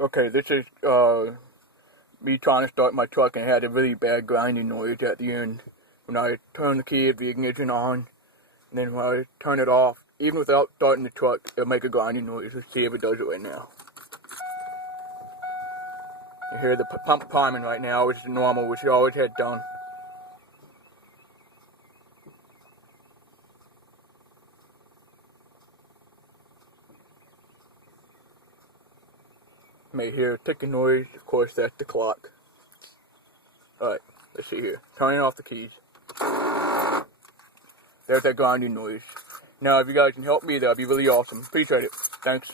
Okay, this is me trying to start my truck and it had a really bad grinding noise at the end. When I turn the key of the ignition on, and then when I turn it off, even without starting the truck, it'll make a grinding noise. Let's see if it does it right now. You hear the pump priming right now, which is normal, which it always had done. You may hear a ticking noise. Of course, that's the clock. Alright, let's see here. Turning off the keys. There's that grinding noise. Now, if you guys can help me, that'd be really awesome. Appreciate it. Thanks.